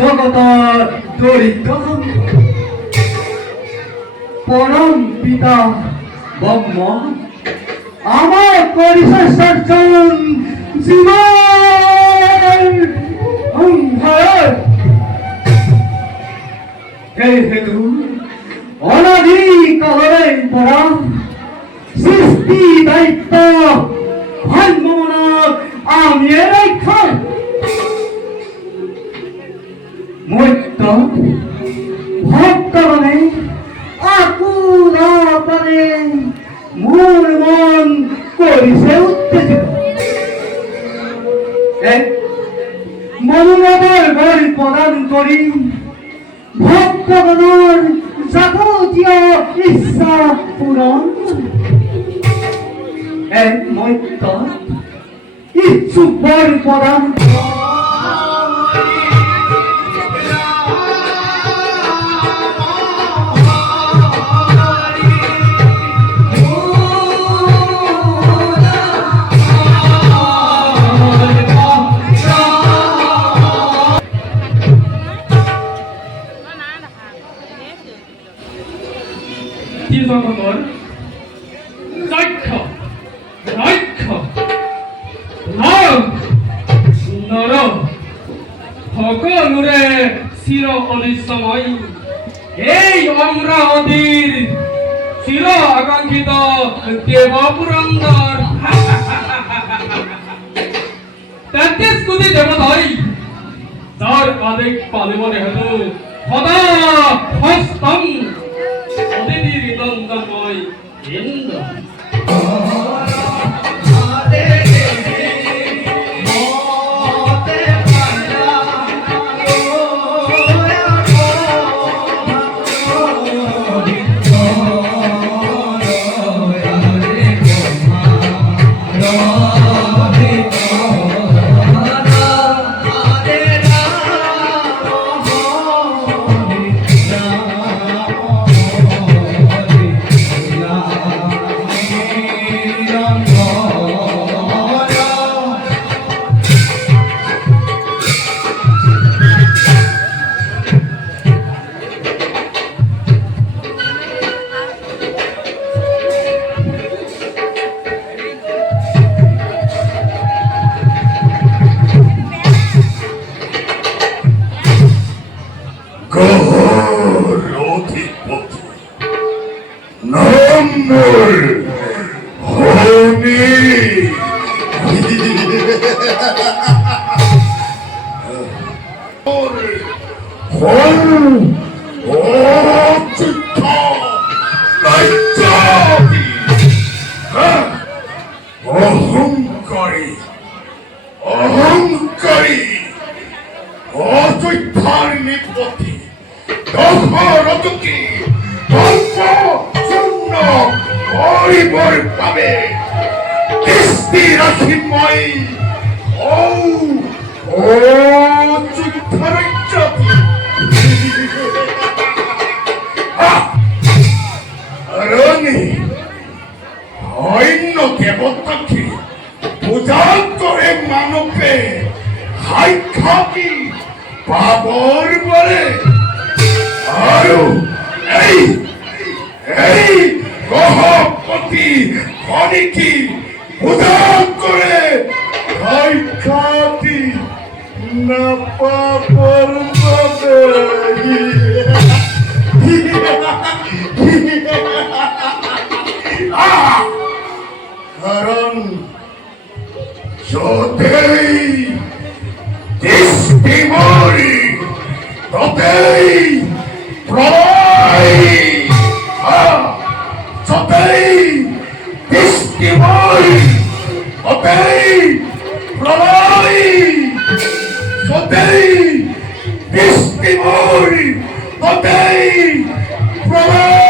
জগতার দরিদ্র পরম পিতা ব্রহ্ম আমার পরিশেষ সর্জন জীবন হে হেতু অনাদি কালে পরা সৃষ্টি দায়িত্ব ভাগ্যমনাথ আমি রেখা মৈত্য ভক্তগণে আকুলাপনে মূল মন করিছে উত্তেজিত মনোমতের গড় প্রদান করি ভক্তগণের যাবতীয় ইচ্ছা পূরণ মৈত্য ইচ্ছুক বর প্রদান জগতর যক্ষ রক্ষ নর সকলোৰে চিৰ অনিশ্চময় এই অমৰাৱতীৰ চিৰ আকাংক্ষিত দেৱ পুৰন্দৰ 33 কোটি দেৱতাই যাৰ আদেশ পালিবৰ হেতু সদা হস্তম অদিতিৰ নন্দনময় ইন্দ্ৰ অহংকারী অযোধ্যার নিপতি দশরথকে ধ্বংস শূন্য করিবার পাবে কৃষ্টি রাশিময় ও অযোধ্যার জাতি রণী অন্য দেবতাকে পূজা করে মানবে হাই খাবি বাবর বলে আরো এই এই গ্রহপতি খনিকি পূজা করে হাই খাবি না বাবর বলে কারণ যতই দৃষ্টি মরি ততই প্রলয় যতই দৃষ্টি মরি ততই প্রলয় যতই দৃষ্টি মরি ততই প্রলয়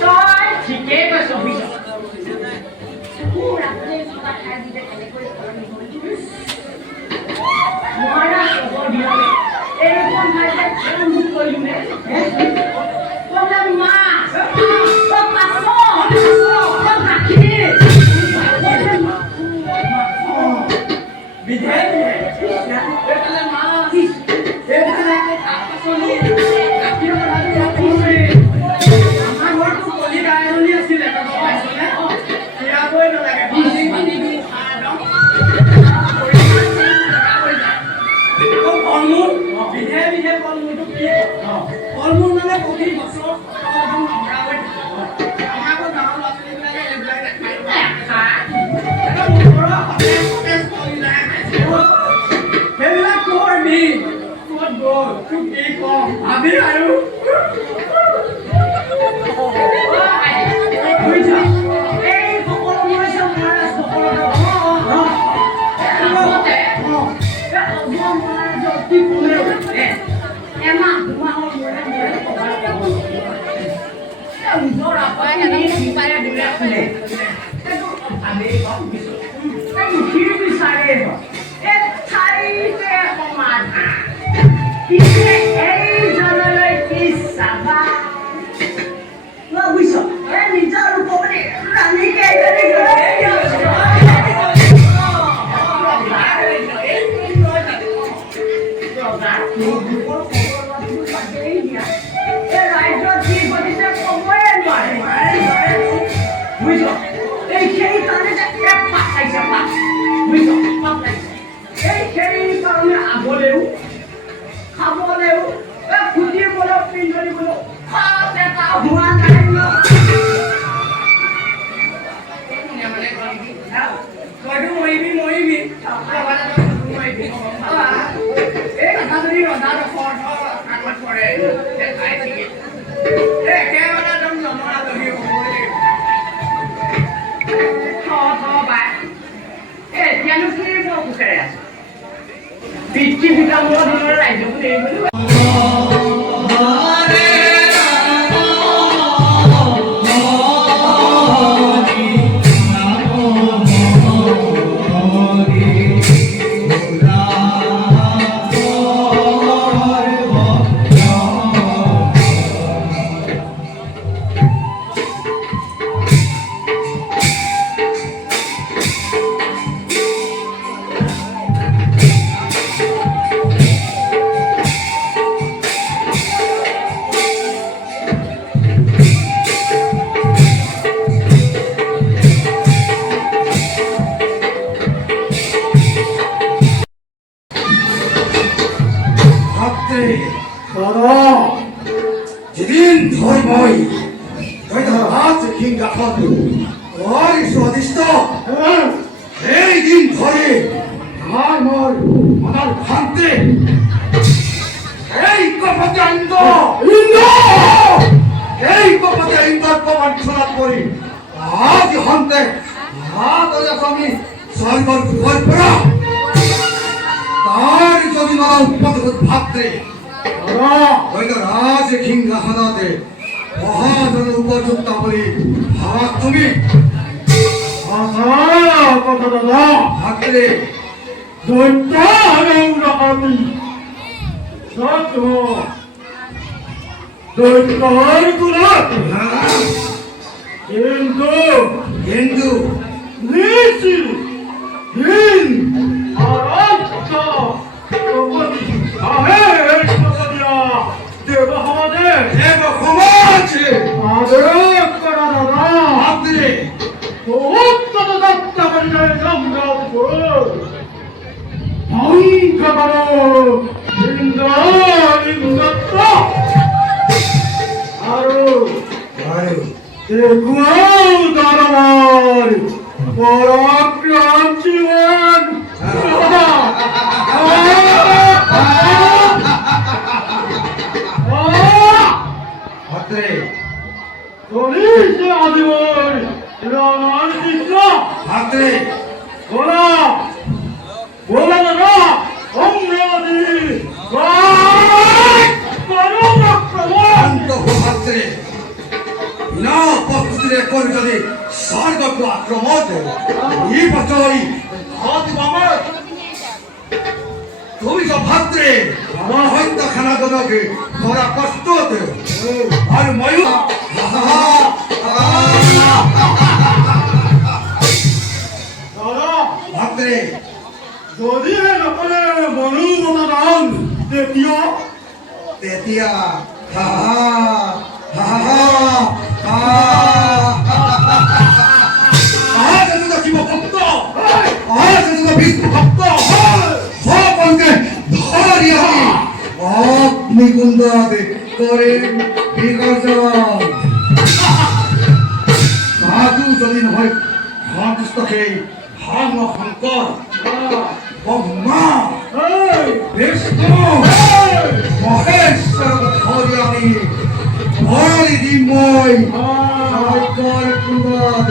তই ঠিকেই কৈছ বুজিছ মোৰ আপুনি কিবা খাই দিলে কেনেকৈ মই না খবৰ দিয়ালে এইখন খাইছে মোক কৰিলোঁ নে ক'লে মাছ পাছ গাখীৰ বিধে এইফালে মাছ এইফালে শাক-পাচলি গাখীৰ আমাৰ ঘৰটো কলি গাই এজনী আছিলে তই পাইছনে খীৰাবই নালাগে পানী পানী দি খাই একদম ফল-মূল বিধে বিধে ফল-মূলটো কি ফল-মূল মানে প্ৰতি বছৰ একদম নভৰা হৈ থাকে আমাৰ আকৌ গাঁৱৰ ল'ৰা-ছোৱালীবিলাকে এইবিলাক নাখায় একদম ওপৰৰ সতেজ সতেজ ফলবিলাক খাইছে সেইবিলাক তোৰ দিন ক'ত গ'ল তোক কি কম ভাবি আৰু এই সকলোবোৰ চব মহাৰাজ অতি কোনেও এমাহ দুমাহৰ মূৰে মূৰে নিজৰ আপুনি বিচাৰে দিলে শুনে ভাবেই কম কি বিচাৰে এই ঠাইতে সমাধান পিছে এইজনলৈ কি চাবা বুজিছ এই নিজৰ ৰূপতে ৰাণীকে এজনী আগলেও খাবলেও ফুটিবলেও পিন্ধলিবলেও খাত এটা হোৱা নাই তইতো মৰিবি মৰিবি এই কথাজনী ৰজাডোখৰ আগত পৰে খাই চিকি একেবাৰে একদম জনৰা দহি হ'বই এতিয়ানো কি মই খোজকাঢ়ি আছো পিতৃ পিতামহৰ দিনৰ ৰাজ্যবোৰ এৰিবলৈ যেদিন ধর্মই হাত কিংবা খাদ্য ওই স্বাদিষ্ট এই দিন ধরে আমার ভান্তে এই কপতে এই কপতে ইন্দর প্রমাণ শোনা করি আজ হান্তে হাত আমি স্বর্গর ভয় করা তার যদি মারা উৎপাদ ভাবতে রাজ কিংবা হানাতে মহাজন উপযুক্ত বলি ভাবা তুমি ভাবলে কিন্তু Andre! ভক্তিৰে কৰি যদি স্বৰ্গটো আক্ৰমণ ই বছৰি আমাৰ তুমি ভদ্ৰে আমাৰ সত্য খানাজনকে ধৰা প্ৰস্তুত আৰু ময়ো ভদ্ৰে যদিহে নকৰে মনোমতান তেতিয়া তেতিয়া শিৱ ভক্ত বিষ্ণু ভক্ত সকলকে ধৰি আনি অগ্নিকুণ্ডত কৰে বিসৰ্জন সাধু যদি নহয় সন্তুষ্ট সেই ভাগ্য শংকৰ ব্ৰহ্মা বিষ্ণু মহেশ্বৰক ধৰি আনি ভৰি দিম মই যজ্ঞৰ কুণ্ডত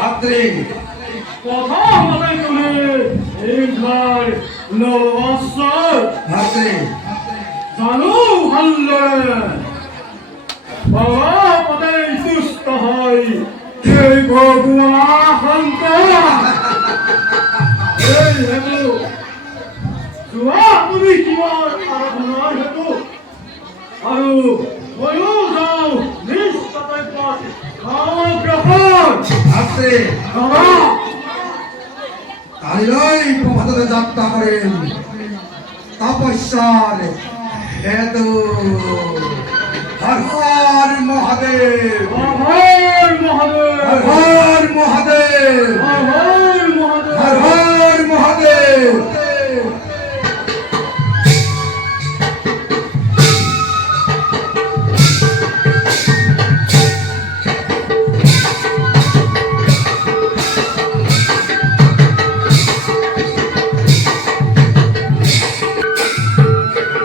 ভাতৃ প্ৰথমতে তুমি এইঘৰ নৱবৎসৰ ভাতৃ জানো ভালদৰে বাবাপতে তুষ্ট হয় এই ভগৱা শংকৰ এই হেতু যোৱা তুমি শিৱৰ আৰাধনাৰ হেতু আৰু ময়ো যাওঁ নিজ কৰ্তব্যত অগ্ৰসৰ ভাতৃ বাবা কালিলৈ প্ৰভাততে যাত্ৰা কৰিম তপস্যাৰ হেতু হৰ হৰ মহাদেৱ